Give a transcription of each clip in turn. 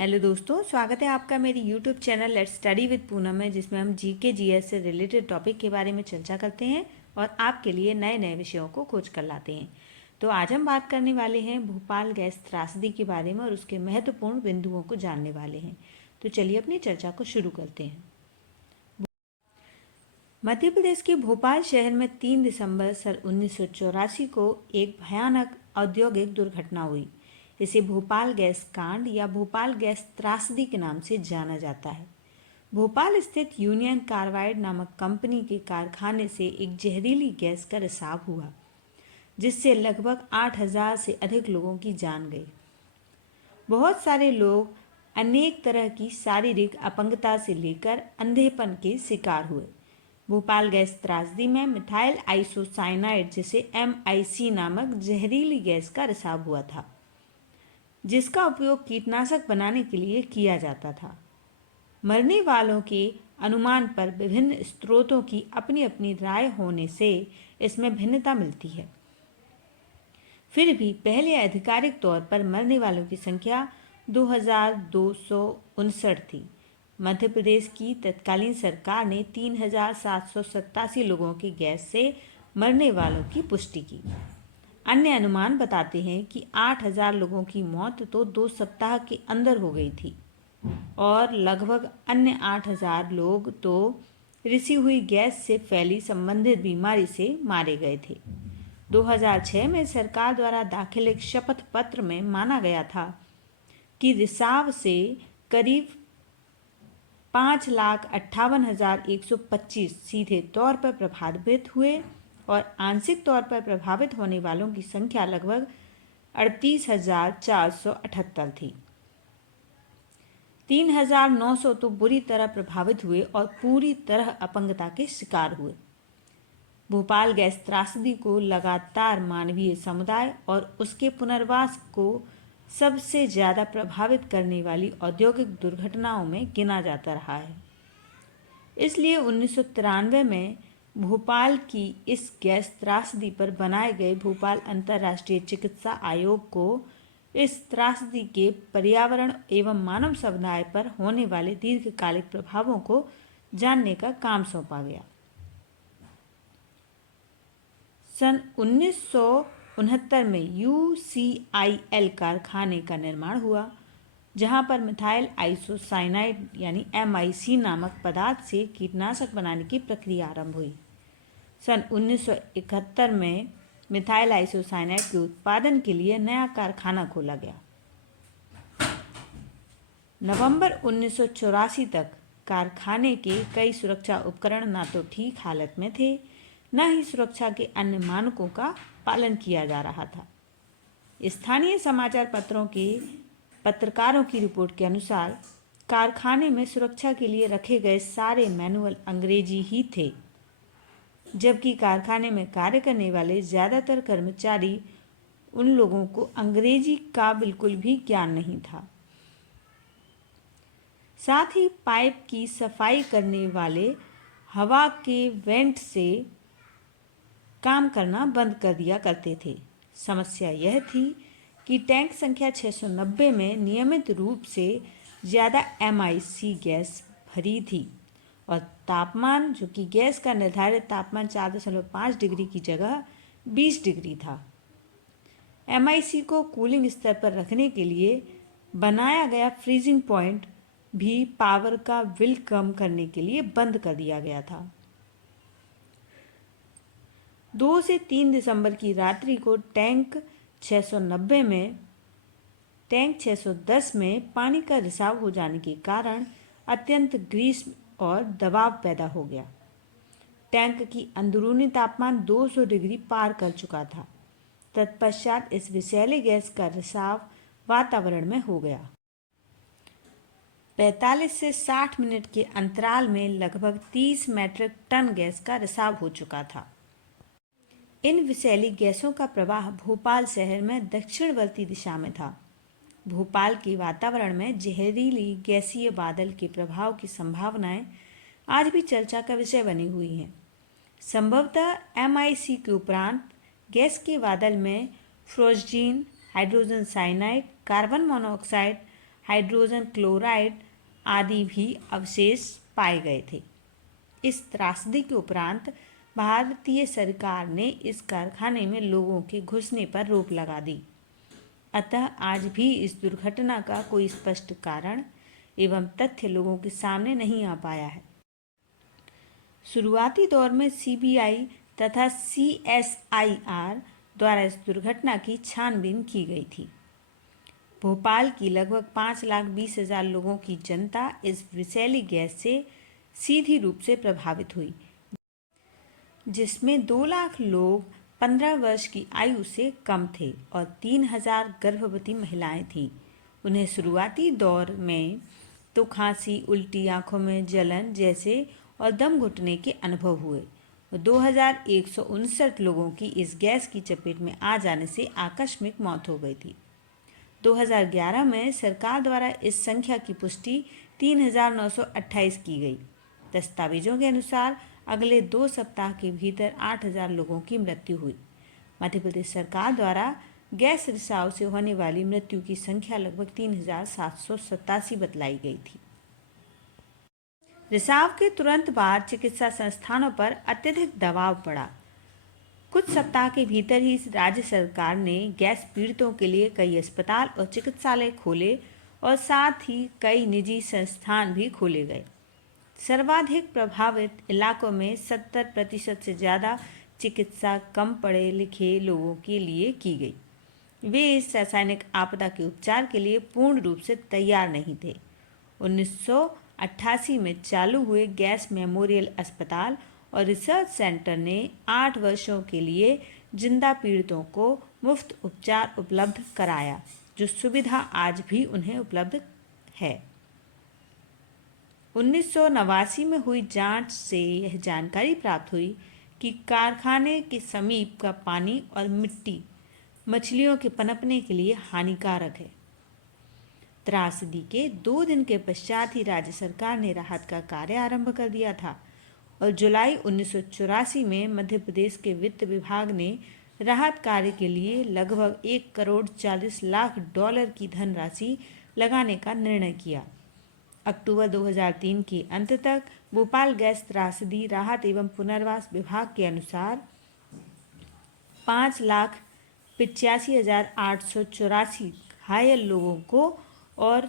Hello दोस्तों, स्वागत है आपका मेरी YouTube channel let's study with Poonam में, जिसमें हम जीके जीएस से रिलेटेड टॉपिक के बारे में चर्चा करते हैं और आपके लिए नए नए विषयों को खोज कर लाते हैं। तो आज हम बात करने वाले हैं भोपाल गैस त्रासदी के बारे में और उसके महत्वपूर्ण बिंदुओं को जानने वाले हैं। तो चलिए अपनी चर्चा को शुरू करते हैं। मध्य प्रदेश के भोपाल शहर में 3 दिसंबर सन 1984 को एक भयानक औद्योगिक दुर्घटना हुई। इसे भोपाल गैस कांड या भोपाल गैस त्रासदी के नाम से जाना जाता है। भोपाल स्थित यूनियन कार्बाइड नामक कंपनी के कारखाने से एक जहरीली गैस का रिसाव हुआ, जिससे लगभग 8,000 से अधिक लोगों की जान गई। बहुत सारे लोग अनेक तरह की शारीरिक अपंगता से लेकर अंधेपन के शिकार हुए। भोपाल गैस त्रासदी में मिथाइल आइसोसाइनाइड जिसे MIC नामक जहरीली गैस का रिसाव हुआ था, जिसका उपयोग कीटनाशक बनाने के लिए किया जाता था। मरने वालों के अनुमान पर विभिन्न स्रोतों की अपनी अपनी राय होने से इसमें भिन्नता मिलती है। फिर भी पहले आधिकारिक तौर पर मरने वालों की संख्या 2,259 थी। मध्य प्रदेश की तत्कालीन सरकार ने 3,787 लोगों की गैस से मरने वालों की पुष्टि की। अन्य अनुमान बताते हैं कि 8,000 लोगों की मौत तो 2 सप्ताह के अंदर हो गई थी और लगभग अन्य 8,000 लोग तो रिसी हुई गैस से फैली संबंधित बीमारी से मारे गए थे। 2006 में सरकार द्वारा दाखिल एक शपथ पत्र में माना गया था कि रिसाव से करीब 5,58,125 सीधे तौर पर प्रभावित हुए और आंशिक तौर पर प्रभावित होने वालों की संख्या लगभग 38,478 थी। 3,900 तो बुरी तरह प्रभावित हुए और पूरी तरह अपंगता के शिकार हुए। भोपाल गैस त्रासदी को लगातार मानवीय समुदाय और उसके पुनर्वास को सबसे ज़्यादा प्रभावित करने वाली औद्योगिक दुर्घटनाओं में गिना जाता रहा है। इसलिए 1993 में भोपाल की इस गैस त्रासदी पर बनाए गए भोपाल अंतर्राष्ट्रीय चिकित्सा आयोग को इस त्रासदी के पर्यावरण एवं मानव समुदाय पर होने वाले दीर्घकालिक प्रभावों को जानने का काम सौंपा गया। सन 1969 में UCIL कारखाने का निर्माण हुआ, जहां पर मिथाइल आइसोसाइनाइड यानी MIC नामक पदार्थ से कीटनाशक बनाने की प्रक्रिया आरंभ हुई। सन 1971 में मिथाइल आइसोसाइनाइड के उत्पादन के लिए नया कारखाना खोला गया। नवंबर 1984 तक कारखाने के कई सुरक्षा उपकरण न तो ठीक हालत में थे, न ही सुरक्षा के अन्य मानकों का पालन किया जा रहा था। स्थानीय समाचार पत्रों के पत्रकारों की रिपोर्ट के अनुसार कारखाने में सुरक्षा के लिए रखे गए सारे मैनुअल अंग्रेजी ही थे, जबकि कारखाने में कार्य करने वाले ज़्यादातर कर्मचारी उन लोगों को अंग्रेजी का बिल्कुल भी ज्ञान नहीं था। साथ ही पाइप की सफाई करने वाले हवा के वेंट से काम करना बंद कर दिया करते थे। समस्या यह थी कि टैंक संख्या 690 में नियमित रूप से ज़्यादा MIC गैस भरी थी और तापमान, जो कि गैस का निर्धारित तापमान 4.5 डिग्री की जगह 20 डिग्री था। MIC को कूलिंग स्तर पर रखने के लिए बनाया गया फ्रीजिंग पॉइंट भी पावर का बिल कम करने के लिए बंद कर दिया गया था। 2 से 3 दिसंबर की रात्रि को टैंक 610 में पानी का रिसाव हो जाने के कारण अत्यंत ग्रीष्म और दबाव पैदा हो गया। टैंक की अंदरूनी तापमान 200 डिग्री पार कर चुका था। तत्पश्चात इस विषैली गैस का रिसाव वातावरण में हो गया। 45 से 60 मिनट के अंतराल में लगभग 30 मीट्रिक टन गैस का रिसाव हो चुका था। इन विषैली गैसों का प्रवाह भोपाल शहर में दक्षिणवर्ती दिशा में था। भोपाल के वातावरण में जहरीली गैसीय बादल के प्रभाव की संभावनाएं आज भी चर्चा का विषय बनी हुई हैं। संभवतः MIC के उपरांत गैस के बादल में fluorine, hydrogen cyanide, carbon monoxide, hydrogen chloride आदि भी अवशेष पाए गए थे। इस त्रासदी के उपरांत भारतीय सरकार ने इस कारखाने में लोगों के घुसने पर रोक लगा दी। अतः आज भी इस दुर्घटना का कोई स्पष्ट कारण एवं तथ्य लोगों के सामने नहीं आ पाया है। शुरुआती दौर में सीबीआई तथा सीएसआईआर द्वारा इस दुर्घटना की छानबीन की गई थी। भोपाल की लगभग 5,20,000 लोगों की जनता इस विषैली गैस से सीधी रूप से प्रभावित हुई, जिसमें 2 लाख लोग 15 वर्ष की आयु से कम थे और 3,000 गर्भवती महिलाएं थीं। उन्हें शुरुआती दौर में तो खांसी, उल्टी, आंखों में जलन जैसे और दम घुटने के अनुभव हुए। 2,159 लोगों की इस गैस की चपेट में आ जाने से आकस्मिक मौत हो गई थी। 2011 में सरकार द्वारा इस संख्या की पुष्टि 3,928 की गई। दस्तावेजों के अनुसार अगले 2 सप्ताह के भीतर 8,000 लोगों की मृत्यु हुई। मध्य प्रदेश सरकार द्वारा गैस रिसाव से होने वाली मृत्यु की संख्या लगभग 3,787 बतलाई गई थी। रिसाव के तुरंत बाद चिकित्सा संस्थानों पर अत्यधिक दबाव पड़ा। कुछ सप्ताह के भीतर ही राज्य सरकार ने गैस पीड़ितों के लिए कई अस्पताल और चिकित्सालय खोले और साथ ही कई निजी संस्थान भी खोले गए। सर्वाधिक प्रभावित इलाकों में 70% से ज़्यादा चिकित्सा कम पढ़े लिखे लोगों के लिए की गई। वे इस रासायनिक आपदा के उपचार के लिए पूर्ण रूप से तैयार नहीं थे। 1988 में चालू हुए गैस मेमोरियल अस्पताल और रिसर्च सेंटर ने 8 वर्षों के लिए जिंदा पीड़ितों को मुफ्त उपचार उपलब्ध कराया, जो सुविधा आज भी उन्हें उपलब्ध है। 1989 में हुई जांच से यह जानकारी प्राप्त हुई कि कारखाने के समीप का पानी और मिट्टी मछलियों के पनपने के लिए हानिकारक है। त्रासदी के 2 दिन के पश्चात ही राज्य सरकार ने राहत का कार्य आरंभ कर दिया था और जुलाई 1984 में मध्य प्रदेश के वित्त विभाग ने राहत कार्य के लिए लगभग $1,40,00,000 की धनराशि लगाने का निर्णय किया। अक्टूबर 2003 के अंत तक भोपाल गैस त्रासदी राहत एवं पुनर्वास विभाग के अनुसार 5,85,884 घायल लोगों को और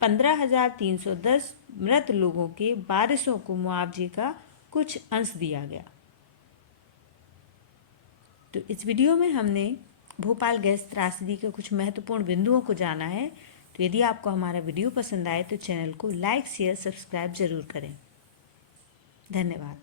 15,310 मृत लोगों के वारिसों को मुआवजे का कुछ अंश दिया गया। तो इस वीडियो में हमने भोपाल गैस त्रासदी के कुछ महत्वपूर्ण बिंदुओं को जाना है। तो यदि आपको हमारा वीडियो पसंद आए तो चैनल को लाइक, शेयर, सब्सक्राइब जरूर करें। धन्यवाद।